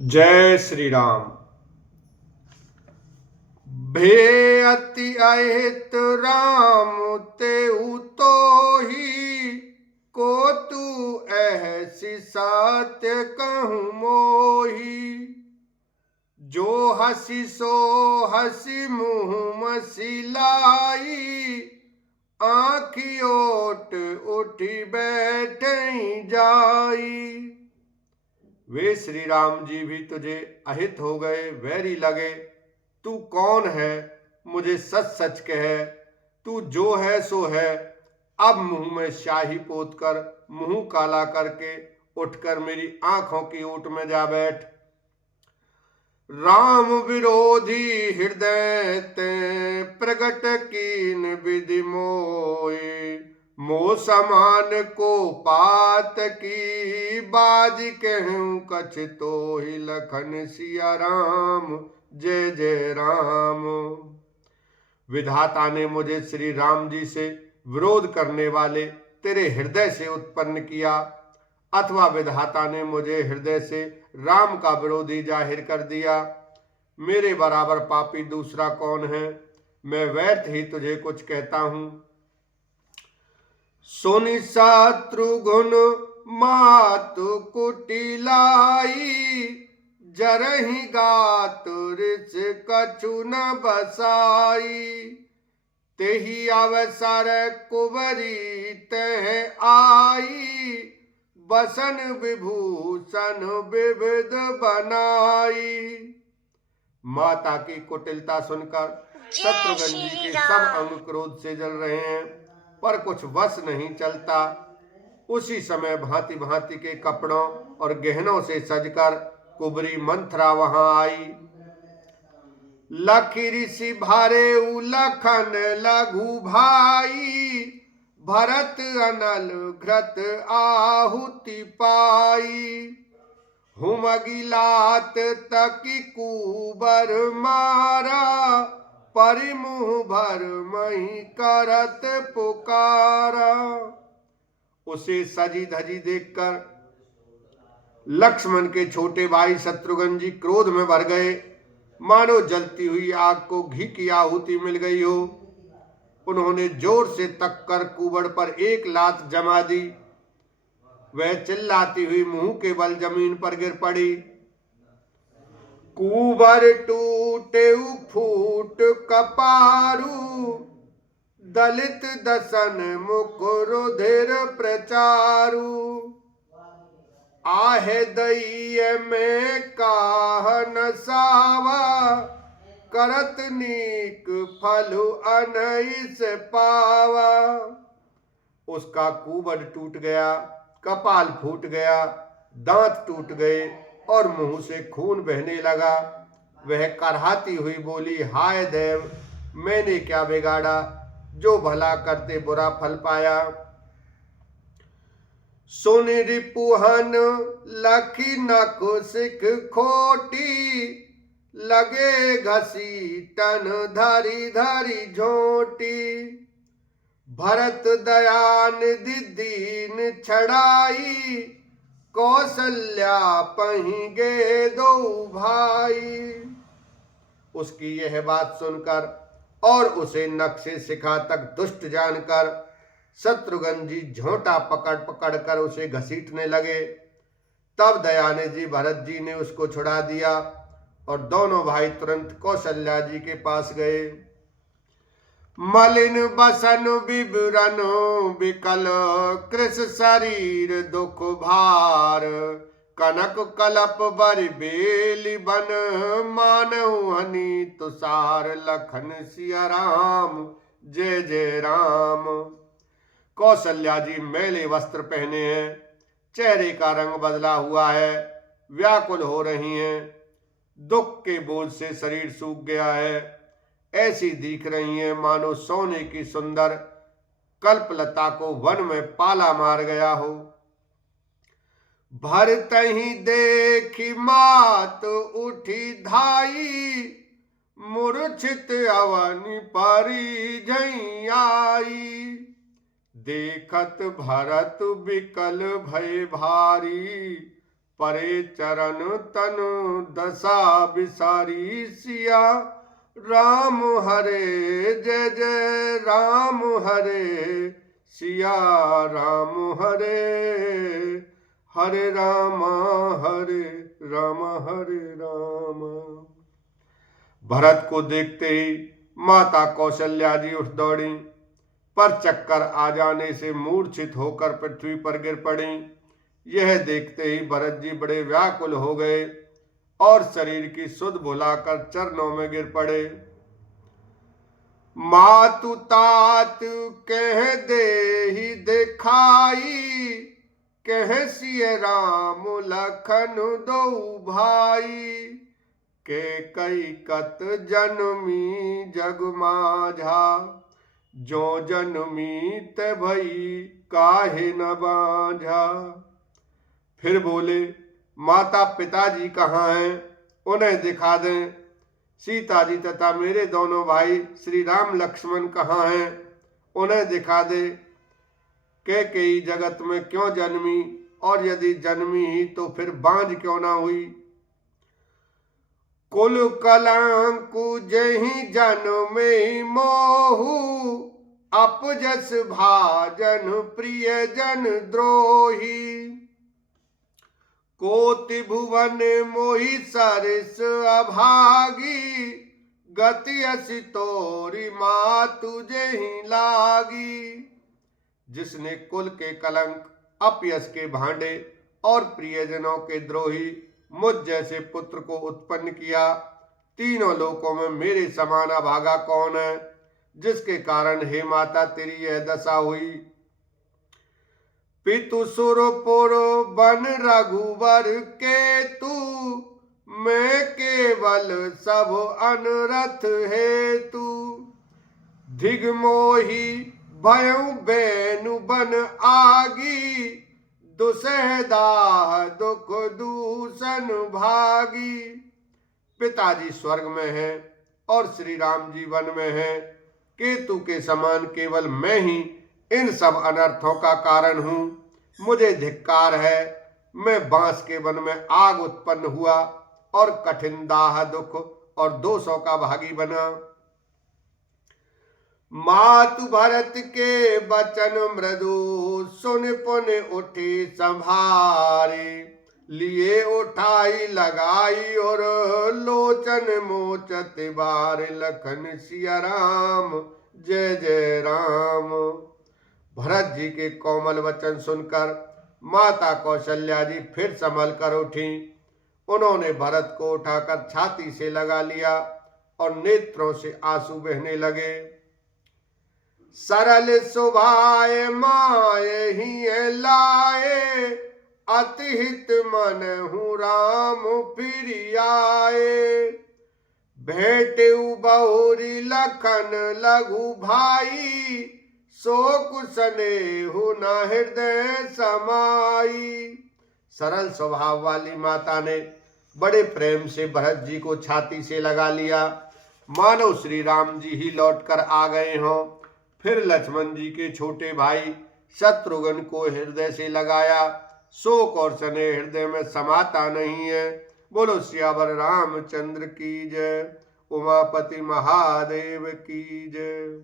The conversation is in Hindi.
जय श्री राम। भे अति अहित राम तेउ तो ही को तू ऐसी सत्य कहूँ मोही। जो हसी सो हसी मुँह मसिलाई आँखी ओट उठी बैठई जाई। वे श्री राम जी भी तुझे अहित हो गए, वैरी लगे। तू कौन है, मुझे सच सच कह। तू जो है सो है। अब मुंह में शाही पोत कर, मुंह काला करके उठकर मेरी आंखों की ओट में जा बैठ। राम विरोधी हृदय ते प्रगट कीन विधि मोए। मो समान को पात की बाज कहूं कछ तो ही लखन सिया राम जय जय राम। विधाता ने मुझे श्री राम जी से विरोध करने वाले तेरे हृदय से उत्पन्न किया, अथवा विधाता ने मुझे हृदय से राम का विरोधी जाहिर कर दिया। मेरे बराबर पापी दूसरा कौन है। मैं व्यर्थ ही तुझे कुछ कहता हूं। सोनि शत्रुघ्न मातु कुटिलाई जरहि गात ऋष कछु न बसाई। तेहि अवसर कुबरी तह आई बसन विभूषण विविध बनाई। माता की कुटिलता सुनकर शत्रुघ्न जी के सब अंग क्रोध से जल रहे हैं, पर कुछ वश नहीं चलता। उसी समय भांति भांति के कपड़ों और गहनों से सजकर कुबरी मंथरा वहां आई। लखी ऋषि भारे लखन लघु भाई भरत अनल घृत आहुति पाई। हुमगिलात तकी कुबर मारा परिमुह भर मही करत पुकारा। उसे सजी धजी देखकर लक्ष्मण के छोटे भाई शत्रुघ्न जी क्रोध में भर गए, मानो जलती हुई आग को घी की आहुति मिल गई हो। उन्होंने जोर से तक कर कुबड़ पर एक लात जमा दी। वह चिल्लाती हुई मुंह के बल जमीन पर गिर पड़ी। कुबर टूटे फूट कपारू दलित दसन मुख रुधिर प्रचारू। आहे दैय में काह न सावा करत नीक फलु अनैस पावा। उसका कुबड़ टूट गया, कपाल फूट गया, दांत टूट गए और मुंह से खून बहने लगा। वह करहाती हुई बोली, हाय देव, मैंने क्या बिगाड़ा जो भला करते बुरा फल पाया। सुनि रिपुहन लखी नख सिख खोटी लगे घसी टन धरी धरी झोटी। भरत दयानिधि दीन छड़ाई कौशल्या पही गे दो भाई। उसकी यह बात सुनकर और उसे नक्शे शिखा तक दुष्ट जानकर शत्रुघ्न जी झोंटा पकड़ पकड़ कर उसे घसीटने लगे। तब दयानिधि भरत जी ने उसको छुड़ा दिया और दोनों भाई तुरंत कौशल्या जी के पास गए। मलिन बसन विवरण विकल कृष शरीर दुख भार। कनक कलप बर बेली बन मानव हनी तुषार लखन सिया राम जय जय राम। कौशल्या जी मैले वस्त्र पहने हैं, चेहरे का रंग बदला हुआ है, व्याकुल हो रही हैं, दुख के बोझ से शरीर सूख गया है। ऐसी दिख रही हैं मानो सोने की सुंदर कल्पलता को वन में पाला मार गया हो। भरत ही देखी मात उठी धाई मूर्छित अवनि परी जई आई। देखत भरत विकल भय भारी परे चरण तनु दशा बिसारी सिया राम हरे जय जय राम हरे सिया राम हरे हरे राम हरे राम हरे राम। भरत को देखते ही माता कौशल्या जी उठ दौड़ी, पर चक्कर आ जाने से मूर्छित होकर पृथ्वी पर गिर पड़ी। यह देखते ही भरत जी बड़े व्याकुल हो गए और शरीर की सुध भुलाकर चरणों में गिर पड़े। मातु तात कह दे ही दिखाई, कह सिय राम लखन दो भाई, के कई कत जन्मी जग माझा, जो जन्मी ते भई काहे न बाझा। फिर बोले, माता पिताजी कहाँ हैं, उन्हें दिखा दें। सीता जी तथा मेरे दोनों भाई श्री राम लक्ष्मण कहाँ हैं, उन्हें दिखा दे। कैकेयी जगत में क्यों जन्मी, और यदि जन्मी ही तो फिर बांझ क्यों ना हुई। कुल कलंकु जहि जन्मे मोहु, अपजस भाजन प्रिय जन द्रोही, कोटि भुवन मोहि सरिस अभागी, गति असि तोरी मातु जेहि लागी। जिसने कुल के कलंक, अपयश के भांडे और प्रियजनों के द्रोही मुझ जैसे पुत्र को उत्पन्न किया, तीनों लोकों में मेरे समान अभागा कौन है, जिसके कारण हे माता तेरी यह दशा हुई। पितु सुरपुर बन रघुवर के तू, मैं केवल सब अनरथ हेतु, धिग मोही भयउ बेनु बन आगी, दुसह दाह दुख दूषण भागी। पिताजी स्वर्ग में है और श्री राम जी वन में है। केतु के समान केवल मैं ही इन सब अनर्थों का कारण हूं। मुझे धिक्कार है, मैं बांस के वन में आग उत्पन्न हुआ और कठिन दाह दुख और दोषों का भागी बना। मातु भरत के बचन मृदु, सुन पुन उठी संभारे, लिए उठाई लगाई और लोचन मोचत बार, लखन सिया राम जय जय राम। भरत जी के कोमल वचन सुनकर माता कौशल्या जी फिर संभल कर उठी। उन्होंने भरत को उठाकर छाती से लगा लिया और नेत्रों से आंसू बहने लगे। सरल सुभाए माए ही लाए, अतिहित मन हूँ राम फिर आए, भेंटे बहुरी लखन लघु भाई, शोक स्नेहु न हृदय समाई। सरल स्वभाव वाली माता ने बड़े प्रेम से भरत जी को छाती से लगा लिया, मानो श्री राम जी ही लौटकर आ गए हों। फिर लक्ष्मण जी के छोटे भाई शत्रुघ्न को हृदय से लगाया। शोक और स्नेह हृदय में समाता नहीं है। बोलो सियावर रामचंद्र की जय, उमापति महादेव की जय।